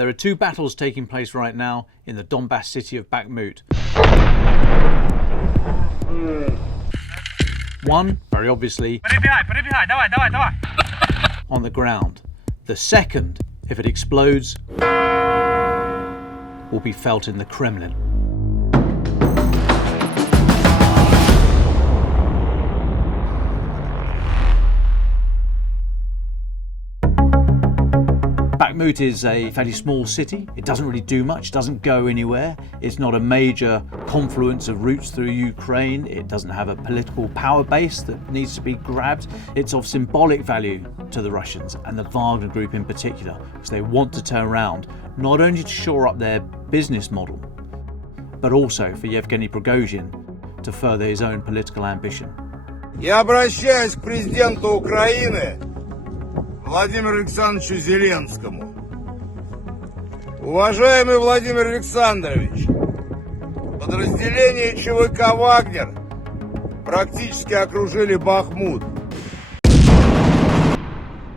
There are two battles taking place right now in the Donbas city of Bakhmut. One, very obviously, on the ground. The second, if it explodes, will be felt in the Kremlin. Bakhmut is a fairly small city. It doesn't really do much, doesn't go anywhere. It's not a major confluence of routes through Ukraine. It doesn't have a political power base that needs to be grabbed. It's of symbolic value to the Russians and the Wagner group in particular, because they want to turn around not only to shore up their business model, but also for Yevgeny Prigozhin to further his own political ambition. Я обращаюсь к президенту Украины Владимиру Александровичу Зеленскому. Уважаемый Владимир Александрович, подразделения ЧВК «Вагнер» практически окружили Бахмут.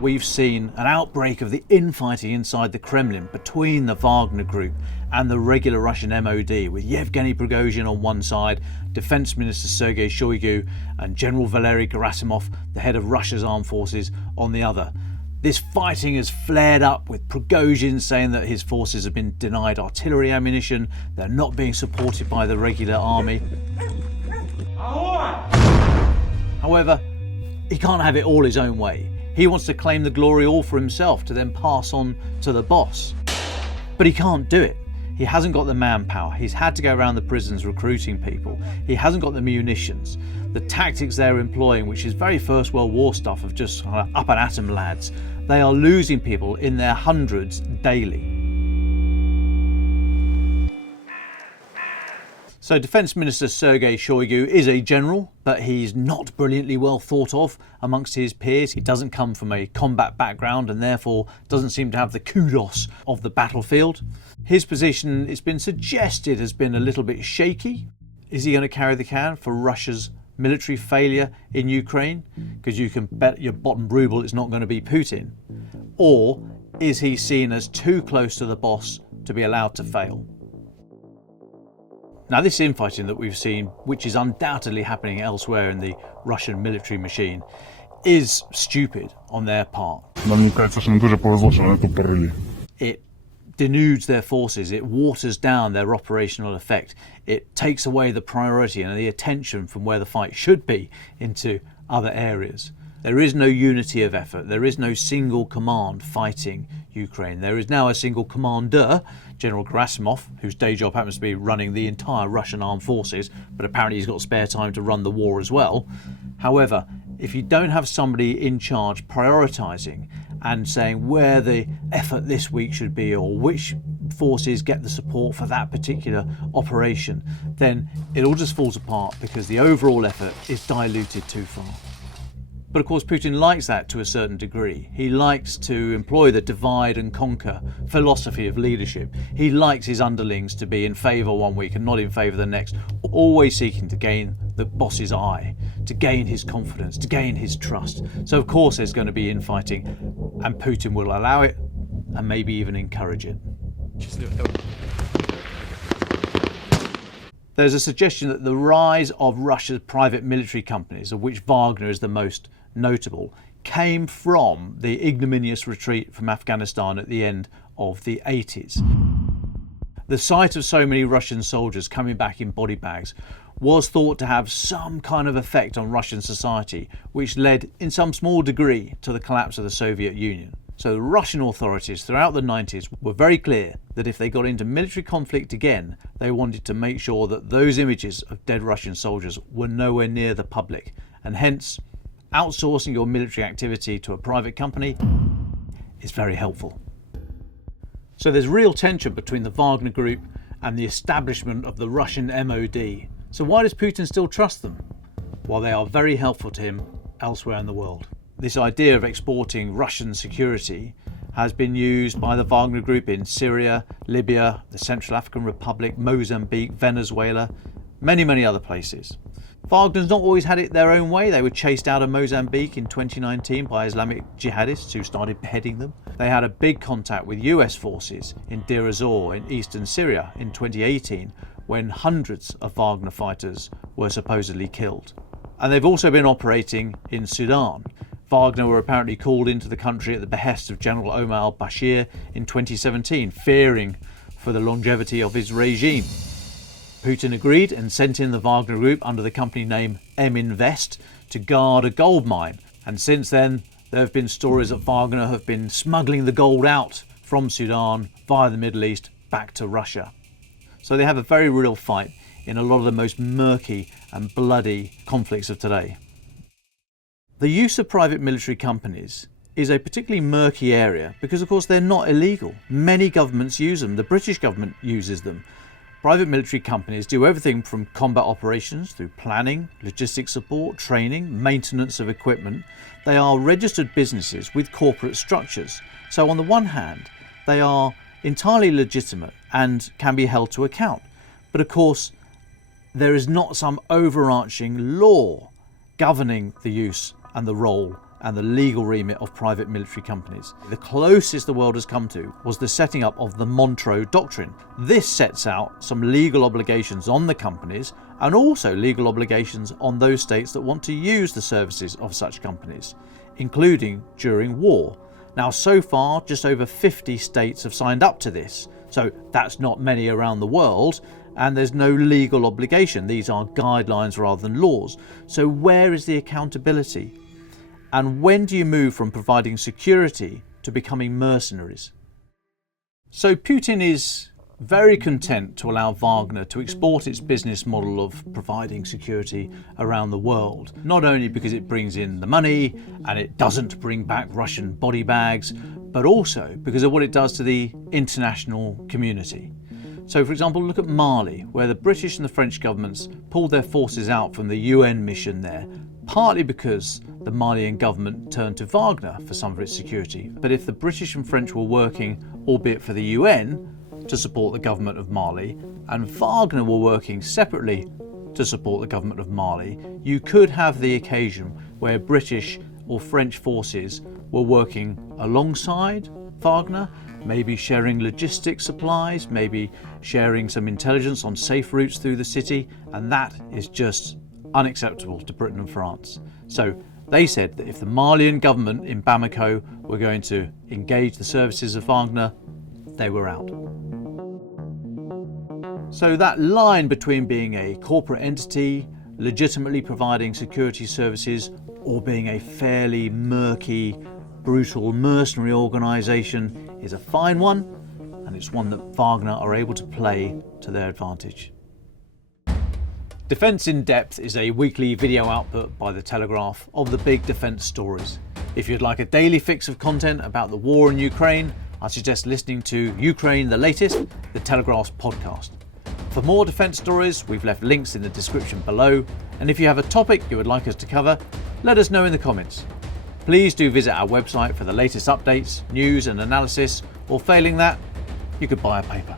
We've seen an outbreak of the infighting inside the Kremlin between the Wagner group and the regular Russian MOD, with Yevgeny Prigozhin on one side, Defense Minister Sergey Shoigu and General Valery Gerasimov, the head of Russia's armed forces, on the other. This fighting has flared up, with Prigozhin saying that his forces have been denied artillery ammunition, they're not being supported by the regular army. However, he can't have it all his own way. He wants to claim the glory all for himself to then pass on to the boss. But he can't do it. He hasn't got the manpower. He's had to go around the prisons recruiting people. He hasn't got the munitions. The tactics they're employing, which is very First World War stuff of just up and atom lads, they are losing people in their hundreds daily. So Defence Minister Sergey Shoigu is a general, but he's not brilliantly well thought of amongst his peers. He doesn't come from a combat background and therefore doesn't seem to have the kudos of the battlefield. His position, it's been suggested, has been a little bit shaky. Is he going to carry the can for Russia's military failure in Ukraine? Because you can bet your bottom ruble it's not going to be Putin. Or is he seen as too close to the boss to be allowed to fail? Now, this infighting that we've seen, which is undoubtedly happening elsewhere in the Russian military machine, is stupid on their part. It denudes their forces, it waters down their operational effect, it takes away the priority and the attention from where the fight should be into other areas. There is no unity of effort, there is no single command fighting Ukraine. There is now a single commander, General Gerasimov, whose day job happens to be running the entire Russian armed forces, but apparently he's got spare time to run the war as well. However, if you don't have somebody in charge prioritising and saying where the effort this week should be or which forces get the support for that particular operation, then it all just falls apart because the overall effort is diluted too far. But of course Putin likes that to a certain degree. He likes to employ the divide and conquer philosophy of leadership. He likes his underlings to be in favour one week and not in favour the next, always seeking to gain the boss's eye, to gain his confidence, to gain his trust. So of course there's going to be infighting, and Putin will allow it and maybe even encourage it. There's a suggestion that the rise of Russia's private military companies, of which Wagner is the most notable, came from the ignominious retreat from Afghanistan at the end of the 80s. The sight of so many Russian soldiers coming back in body bags was thought to have some kind of effect on Russian society, which led in some small degree to the collapse of the Soviet Union. So the Russian authorities throughout the 90s were very clear that if they got into military conflict again, they wanted to make sure that those images of dead Russian soldiers were nowhere near the public, and hence outsourcing your military activity to a private company is very helpful. So there's real tension between the Wagner group and the establishment of the Russian MOD. So why does Putin still trust them? Well, they are very helpful to him elsewhere in the world. This idea of exporting Russian security has been used by the Wagner group in Syria, Libya, the Central African Republic, Mozambique, Venezuela, many other places. Wagner's not always had it their own way. They were chased out of Mozambique in 2019 by Islamic jihadists who started beheading them. They had a big contact with US forces in Deir ez-Zor in eastern Syria in 2018 when hundreds of Wagner fighters were supposedly killed. And they've also been operating in Sudan. Wagner were apparently called into the country at the behest of General Omar al-Bashir in 2017, fearing for the longevity of his regime. Putin agreed and sent in the Wagner group under the company name M-Invest to guard a gold mine. And since then, there have been stories that Wagner have been smuggling the gold out from Sudan via the Middle East back to Russia. So they have a very real fight in a lot of the most murky and bloody conflicts of today. The use of private military companies is a particularly murky area because, of course, they're not illegal. Many governments use them. The British government uses them. Private military companies do everything from combat operations through planning, logistics support, training, maintenance of equipment. They are registered businesses with corporate structures. So on the one hand, they are entirely legitimate and can be held to account. But of course, there is not some overarching law governing the use and the role and the legal remit of private military companies. The closest the world has come to was the setting up of the Montreux Doctrine. This sets out some legal obligations on the companies and also legal obligations on those states that want to use the services of such companies, including during war. Now, so far, just over 50 states have signed up to this, so that's not many around the world, and there's no legal obligation. These are guidelines rather than laws. So where is the accountability? And when do you move from providing security to becoming mercenaries? So Putin is very content to allow Wagner to export its business model of providing security around the world, not only because it brings in the money and it doesn't bring back Russian body bags, but also because of what it does to the international community. So, for example, look at Mali, where the British and the French governments pulled their forces out from the UN mission there, partly because the Malian government turned to Wagner for some of its security. But if the British and French were working, albeit for the UN, to support the government of Mali, and Wagner were working separately to support the government of Mali, you could have the occasion where British or French forces were working alongside Wagner, maybe sharing logistics supplies, maybe sharing some intelligence on safe routes through the city, and that is just unacceptable to Britain and France. So they said that if the Malian government in Bamako were going to engage the services of Wagner, they were out. So that line between being a corporate entity, legitimately providing security services, or being a fairly murky, brutal mercenary organisation is a fine one, and it's one that Wagner are able to play to their advantage. Defence in Depth is a weekly video output by the Telegraph of the big defence stories. If you'd like a daily fix of content about the war in Ukraine, I suggest listening to Ukraine the Latest, the Telegraph's podcast. For more defence stories, we've left links in the description below, and if you have a topic you would like us to cover, let us know in the comments. Please do visit our website for the latest updates, news and analysis, or failing that, you could buy a paper.